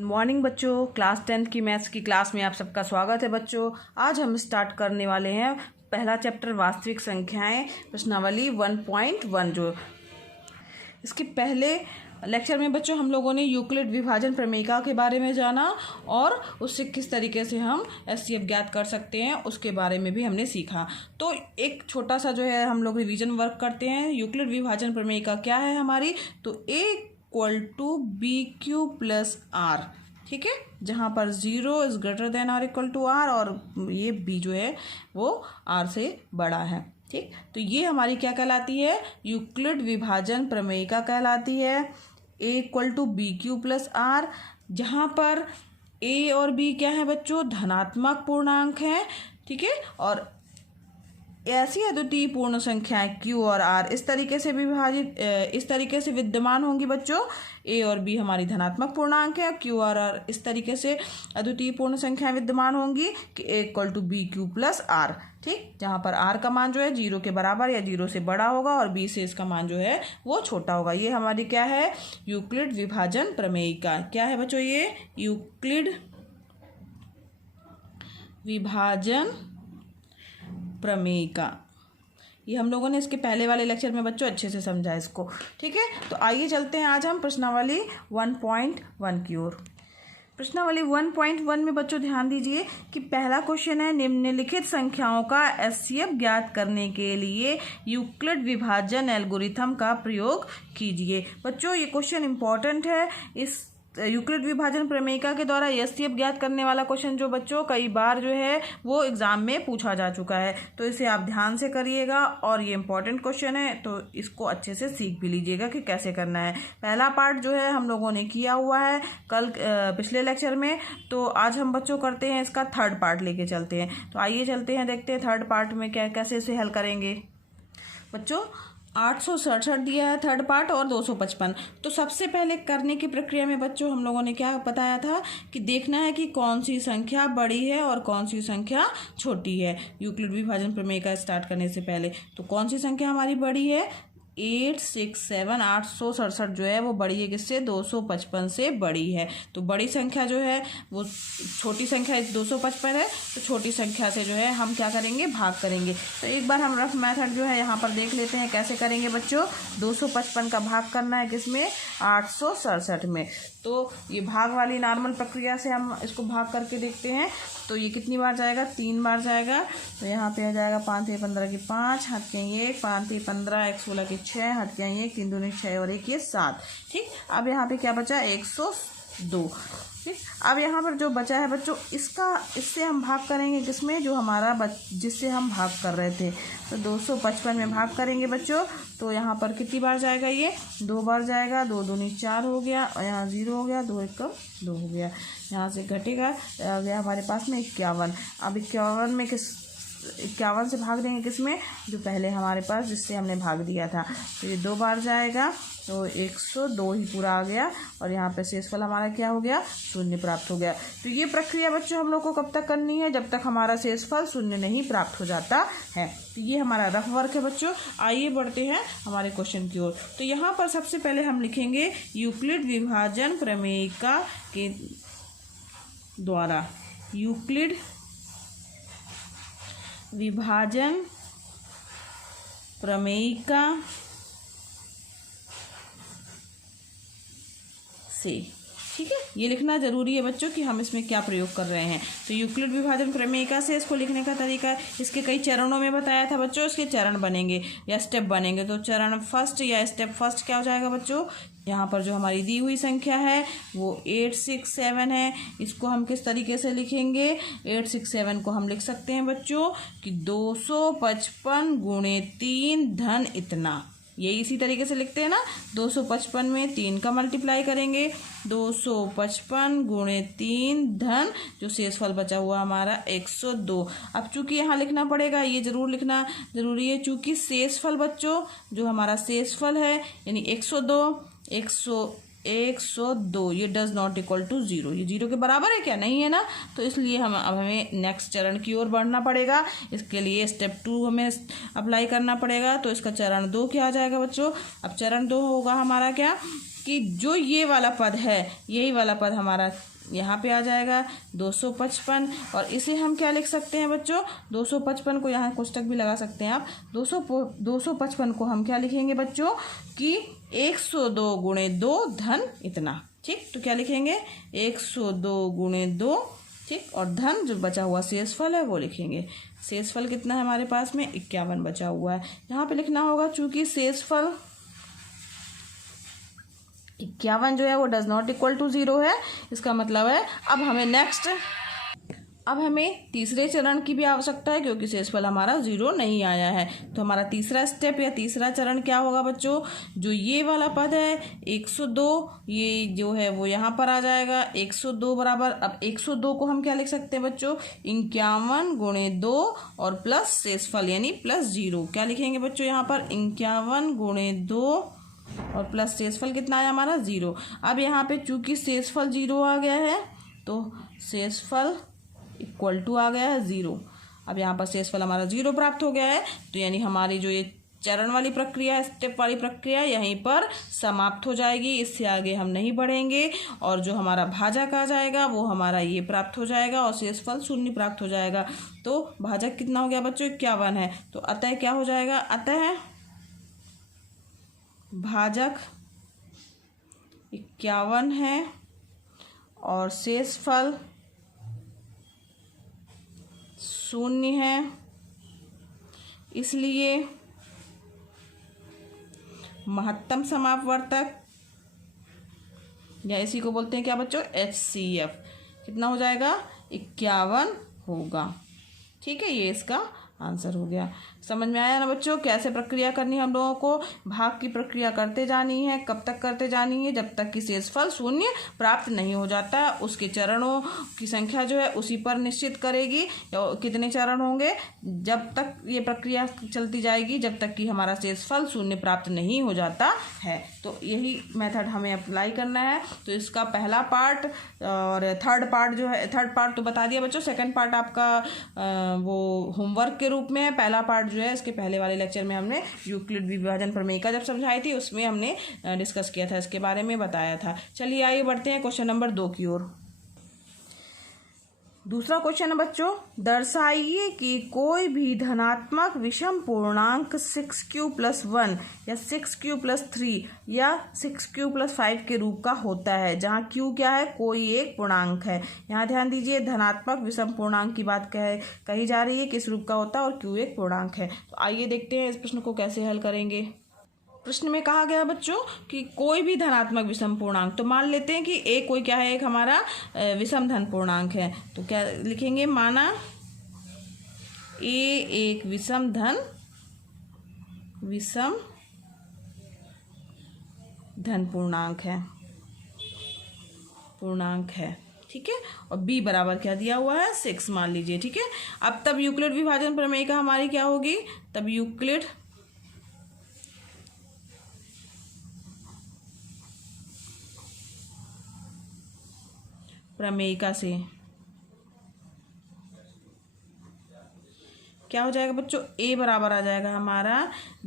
Morning बच्चों, class 10th की maths की क्लास में आप सबका स्वागत है। बच्चों, आज हम स्टार्ट करने वाले हैं पहला चैप्टर वास्तविक संख्याएं, प्रश्नावली 1.1। जो इसके पहले लेक्चर में बच्चों हम लोगों ने यूक्लिड विभाजन प्रमेयिका के बारे में जाना और उससे किस तरीके से हम एचसीएफ ज्ञात कर सकते हैं उसके बारे में भी हमने सीखा। तो एक छोटा सा जो है हम लोग रिवीजन वर्क करते हैं। यूक्लिड विभाजन प्रमेयिका क्या है हमारी, तो A = BQ + R, ठीक है, जहाँ पर 0 इज ग्रेटर देन और इक्वल टू R और ये B जो है वो R से बड़ा है। ठीक, तो ये हमारी क्या कहलाती है, यूक्लिड विभाजन प्रमेयिका कहलाती है। A = BQ + R, जहाँ पर A और B क्या है बच्चों, धनात्मक पूर्णांक हैं, ठीक है, और ऐसी अद्वितीय पूर्ण संख्याएं Q और R इस तरीके से विभाजित इस तरीके से विद्यमान होंगी बच्चों। A और B हमारी धनात्मक पूर्णांक है, Q और R इस तरीके से अद्वितीय पूर्ण संख्याएं विद्यमान होंगी कि A = BQ + R, ठीक, जहाँ पर R का मान जो है 0 के बराबर या 0 से बड़ा होगा और B से इसका मान जो है वो छोटा होगा। ये हमारी क्या है, यूक्लिड विभाजन प्रमेयिका। क्या है बच्चों, ये यूक्लिड विभाजन प्रमेयिका। ये हम लोगों ने इसके पहले वाले लेक्चर में बच्चों अच्छे से समझा इसको, ठीक है। तो आइए चलते हैं आज हम प्रश्नावली 1.1 की ओर। प्रश्नावली 1.1 में बच्चों ध्यान दीजिए कि पहला क्वेश्चन है, निम्नलिखित संख्याओं का एचसीएफ ज्ञात करने के लिए यूक्लिड विभाजन एल्गोरिथम का प्रयोग कीजिए। बच्चों ये क्वेश्चन इंपॉर्टेंट है। इस यूक्लिड विभाजन प्रमेयिका के द्वारा एचसीएफ ज्ञात करने वाला क्वेश्चन जो बच्चों कई बार जो है वो एग्जाम में पूछा जा चुका है, तो इसे आप ध्यान से करिएगा और ये इंपॉर्टेंट क्वेश्चन है, तो इसको अच्छे से सीख भी लीजिएगा कि कैसे करना है। पहला पार्ट जो है हम लोगों ने किया हुआ है कल पिछले लेक्चर में, तो आज हम बच्चों करते हैं इसका थर्ड पार्ट लेके चलते हैं। तो आइए चलते हैं, देखते हैं थर्ड पार्ट में क्या कैसे इसे हल करेंगे। बच्चों 867 दिया है थर्ड पार्ट और 255। तो सबसे पहले करने की प्रक्रिया में बच्चों हम लोगों ने क्या बताया था कि देखना है कि कौन सी संख्या बड़ी है और कौन सी संख्या छोटी है। यूक्लिड विभाजन प्रमेयिका स्टार्ट करने से पहले तो कौन सी संख्या हमारी बड़ी है, 867 जो है वो बड़ी है किससे, 255 से बड़ी है। तो बड़ी संख्या जो है वो छोटी संख्या 255 है, तो छोटी संख्या से जो है हम क्या करेंगे, भाग करेंगे। तो एक बार हम रफ मेथड जो है यहाँ पर देख लेते हैं कैसे करेंगे बच्चों। 255 का भाग करना है किसमें, 867 में। तो ये भाग वाली नॉर्मल प्रक्रिया से हम इसको भाग करके देखते हैं। तो ये कितनी बार जाएगा, 3 बार जाएगा। तो यहाँ पे आ जाएगा 5 × 15 = 5, हट के 1, 5 × 15 = 16 = 6, हट के 1, 3 × 2 = 6 और 1 ये 7। ठीक, अब यहाँ पे क्या बचा, 102। ठीक, अब यहाँ पर जो बचा है बच्चों इससे हम भाग करेंगे किसमें, जो हमारा जिससे हम भाग कर रहे थे। तो 255 में भाग करेंगे बच्चों। तो यहाँ पर कितनी बार जाएगा, ये 2 बार जाएगा। 2 × 2 = 4 हो गया और यहाँ 0 हो गया, 2 × 1 = 2 हो गया। यहाँ से घटेगा, आ गया हमारे पास में 51। अब 51 में 51 से भाग देंगे किसमें, जो पहले हमारे पास जिससे हमने भाग दिया था। तो ये 2 बार जाएगा, तो 102 ही पूरा आ गया और यहाँ पे शेषफल हमारा क्या हो गया, 0 प्राप्त हो गया। तो ये प्रक्रिया बच्चों हम लोग को कब तक करनी है, जब तक हमारा शेषफल 0 नहीं प्राप्त हो जाता है। तो ये हमारा रफ वर्क है बच्चों। आइए बढ़ते हैं हमारे क्वेश्चन की ओर। तो यहाँ पर सबसे पहले हम लिखेंगे यूक्लिड विभाजन प्रमेयिका के द्वारा, यूक्लिड विभाजन प्रमेयिका से, ठीक है, ये लिखना जरूरी है बच्चों कि हम इसमें क्या प्रयोग कर रहे हैं। तो यूक्लिड विभाजन प्रमेयिका से इसको लिखने का तरीका इसके कई चरणों में बताया था बच्चों। इसके चरण बनेंगे या स्टेप बनेंगे। तो चरण फर्स्ट या स्टेप फर्स्ट क्या हो जाएगा बच्चों, यहाँ पर जो हमारी दी हुई संख्या है वो 867 है। इसको हम किस तरीके से लिखेंगे, 867 को हम लिख सकते हैं बच्चों कि 255 × 3 धन इतना। ये इसी तरीके से लिखते हैं ना, 255 में 3 का मल्टीप्लाई करेंगे, 255 × 3 धन जो शेषफल बचा हुआ हमारा 102। अब चूंकि यहाँ लिखना पड़ेगा, ये जरूर लिखना जरूरी है, चूंकि शेषफल बच्चों जो हमारा शेषफल है यानी 102 ये डज नॉट इक्वल टू 0, ये 0 के बराबर है क्या, नहीं है ना। तो इसलिए अब हमें नेक्स्ट चरण की ओर बढ़ना पड़ेगा। इसके लिए स्टेप 2 हमें अप्लाई करना पड़ेगा। तो इसका चरण 2 क्या आ जाएगा बच्चों, अब चरण 2 होगा हमारा क्या, कि जो ये वाला पद है यही वाला पद हमारा यहाँ पे आ जाएगा 255, और इसे हम क्या लिख सकते हैं बच्चों, 255 को यहाँ कोष्टक भी लगा सकते हैं आप। 255 को हम क्या लिखेंगे बच्चों कि 102 गुणे 2 धन इतना। ठीक, तो क्या लिखेंगे 102 गुणे 2, ठीक, और धन जो बचा हुआ शेषफल है वो लिखेंगे। शेषफल कितना है हमारे पास में 51 बचा हुआ है। यहाँ पे लिखना होगा चूंकि शेषफल 51 जो है वो डज नॉट इक्वल टू 0 है, इसका मतलब है अब हमें तीसरे चरण की भी आवश्यकता है क्योंकि शेषफल हमारा 0 नहीं आया है। तो हमारा तीसरा स्टेप या तीसरा चरण क्या होगा बच्चों, जो ये वाला पद है 102, ये जो है वो यहाँ पर आ जाएगा 102 बराबर। अब 102 को हम क्या लिख सकते हैं बच्चों, 51 गुणे 2 और प्लस शेषफल यानी प्लस 0। क्या लिखेंगे बच्चों यहाँ पर 51 गुणे 2 और प्लस शेषफल कितना आया हमारा 0। अब यहाँ पे चूंकि शेषफल 0 आ गया है तो शेषफल इक्वल टू आ गया है 0। अब यहाँ पर शेषफल हमारा 0 प्राप्त हो गया है, तो यानी हमारी जो ये चरण वाली प्रक्रिया है, स्टेप वाली प्रक्रिया यहीं पर समाप्त हो जाएगी। इससे आगे हम नहीं बढ़ेंगे और जो हमारा भाजक आ जाएगा वो हमारा ये प्राप्त हो जाएगा और शेषफल 0 प्राप्त हो जाएगा। तो भाजक कितना हो गया बच्चों 51 है, तो अतः क्या हो जाएगा, अतः भाजक 51 है और शेषफल 0 है, इसलिए महत्तम समापवर्तक या इसी को बोलते हैं क्या बच्चों HCF कितना हो जाएगा 51 होगा। ठीक है, ये इसका आंसर हो गया। समझ में आया ना बच्चों, कैसे प्रक्रिया करनी है हम लोगों को, भाग की प्रक्रिया करते जानी है। कब तक करते जानी है, जब तक कि शेषफल 0 प्राप्त नहीं हो जाता। उसके चरणों की संख्या जो है उसी पर निश्चित करेगी कितने चरण होंगे, जब तक ये प्रक्रिया चलती जाएगी जब तक कि हमारा शेषफल 0 प्राप्त नहीं हो जाता है। तो यही मेथड हमें अप्लाई करना है। तो इसका पहला पार्ट और थर्ड पार्ट जो है, थर्ड पार्ट तो बता दिया बच्चों, सेकंड पार्ट आपका वो होमवर्क के रूप में है। पहला पार्ट जो है इसके पहले वाले लेक्चर में हमने यूक्लिड विभाजन प्रमेयिका जब समझाई थी उसमें हमने डिस्कस किया था, इसके बारे में बताया था। चलिए आइए बढ़ते हैं क्वेश्चन नंबर 2 की ओर। दूसरा क्वेश्चन है बच्चों, दर्शाइए कि कोई भी धनात्मक विषम पूर्णांक 6q + 1 या 6q + 3 या 6q + 5 के रूप का होता है, जहाँ q क्या है, कोई एक पूर्णांक है। यहाँ ध्यान दीजिए, धनात्मक विषम पूर्णांक की बात कही जा रही है, किस रूप का होता है और q एक पूर्णांक है। तो आइए देखते हैं इस प्रश्न को कैसे हल करेंगे। प्रश्न में कहा गया बच्चों कि कोई भी धनात्मक विषम पूर्णांक, तो मान लेते हैं कि एक कोई क्या है, एक हमारा विषम धन पूर्णांक है। तो क्या लिखेंगे, माना a एक विषम धन पूर्णांक है, ठीक है, और b बराबर क्या दिया हुआ है 6 मान लीजिए, ठीक है। अब तब यूक्लिड विभाजन प्रमेयिका हमारी क्या होगी, तब यूक्लिड प्रमेयिका से क्या हो जाएगा बच्चों, a बराबर आ जाएगा हमारा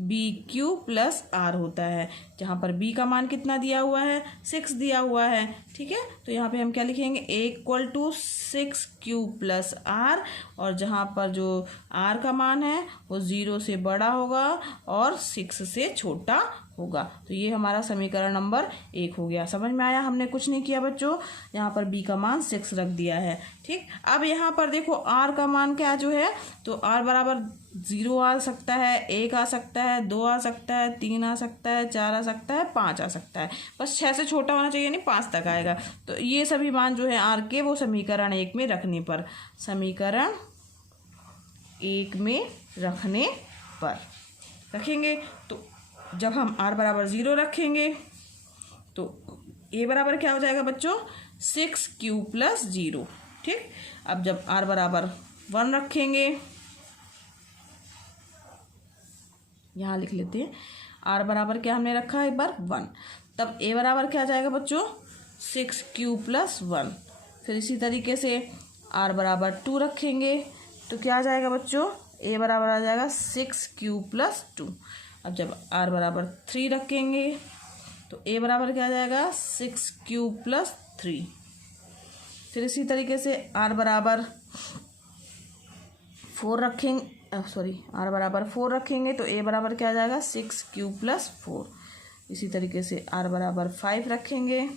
BQ + R होता है, जहाँ पर b का मान कितना दिया हुआ है 6 दिया हुआ है, ठीक है। तो यहाँ पे हम क्या लिखेंगे, a = 6q + R, और जहाँ पर जो r का मान है वो 0 से बड़ा होगा और 6 से छोटा होगा। तो ये हमारा समीकरण नंबर 1 हो गया। समझ में आया, हमने कुछ नहीं किया बच्चों, यहाँ पर b का मान 6 रख दिया है, ठीक। अब यहाँ पर देखो r का मान क्या जो है, तो r बराबर 0 आ सकता है, 1 आ सकता है, 2 आ सकता है, 3 आ सकता है, 4 आ सकता है, 5 आ सकता है, बस 6 से छोटा होना चाहिए, यानी 5 तक आएगा। तो ये सभी मान जो है r के वो समीकरण 1 में रखने पर रखेंगे। तो जब हम r बराबर 0 रखेंगे तो a बराबर क्या हो जाएगा बच्चों 6q + 0, ठीक। अब जब r बराबर 1 रखेंगे, यहाँ लिख लेते हैं, r बराबर क्या हमने रखा है एक बार 1, तब a बराबर क्या आ जाएगा बच्चों 6q + 1। फिर इसी तरीके से r बराबर 2 रखेंगे तो क्या आ जाएगा बच्चों, a बराबर आ जाएगा 6q + 2। अब जब r बराबर 3 रखेंगे तो a बराबर क्या आ जाएगा 6³ + 3। फिर इसी तरीके से r बराबर 4 रखेंगे, r बराबर 4 रखेंगे तो a बराबर क्या आ जाएगा 6³ + 4। इसी तरीके से r बराबर 5 रखेंगे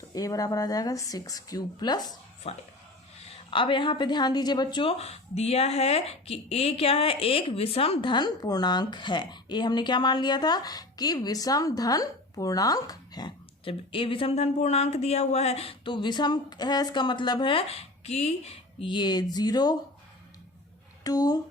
तो a बराबर आ जाएगा 6³ + 5। अब यहाँ पे ध्यान दीजिए बच्चों, दिया है कि a क्या है, एक विषम धन पूर्णांक है। a हमने क्या मान लिया था कि विषम धन पूर्णांक है। जब a विषम धन पूर्णांक दिया हुआ है तो विषम है, इसका मतलब है कि ये 0, 2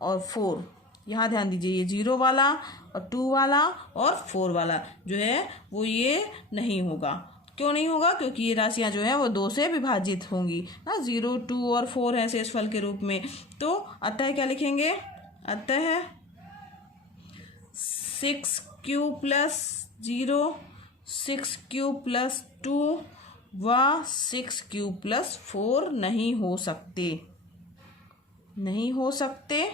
और 4, यहाँ ध्यान दीजिए, ये 0 वाला और 2 वाला और 4 वाला जो है वो ये नहीं होगा। क्यों नहीं होगा? क्योंकि ये राशियां जो है वो 2 से विभाजित होंगी ना, 0, 2 और 4 है शेषफल के रूप में। तो अतः क्या लिखेंगे, अतः 6³ + 0, 6³ + 2 व 6³ + 4 नहीं हो सकते, नहीं हो सकते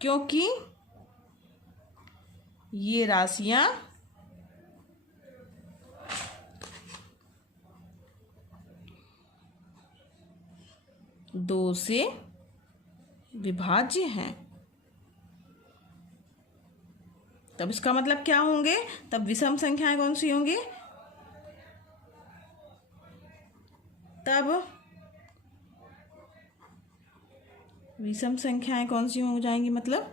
क्योंकि ये राशियां 2 से विभाज्य हैं। तब इसका मतलब क्या होंगे, तब विषम संख्याएं कौन सी होंगी, तब विषम संख्याएं कौन सी हो जाएंगी, मतलब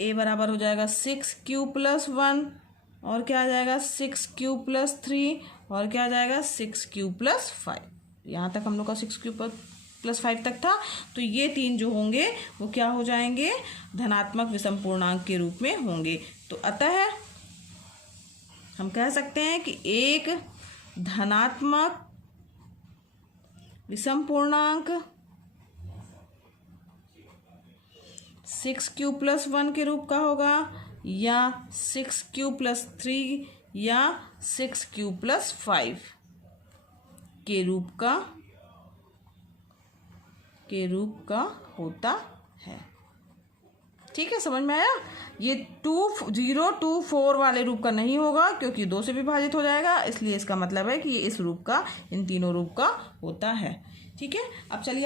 a बराबर हो जाएगा 6³ + 1 और क्या आ जाएगा 6³ + 3 और क्या आ जाएगा 6³ + 5। यहाँ तक हम लोग का 6³ + 5 तक था। तो ये 3 जो होंगे वो क्या हो जाएंगे, धनात्मक विषम पूर्णांक के रूप में होंगे। तो अतः हम कह सकते हैं कि एक धनात्मक विषम पूर्णांक 6³ + 1 के रूप का होगा या 6³ + 3 या 6³ + 5 के रूप का होता है। ठीक है, समझ में आया? ये 2, 0, 2, 4 वाले रूप का नहीं होगा क्योंकि 2 से विभाजित हो जाएगा, इसलिए इसका मतलब है कि ये इस रूप का, इन तीनों रूप का होता है। ठीक है, अब चलिए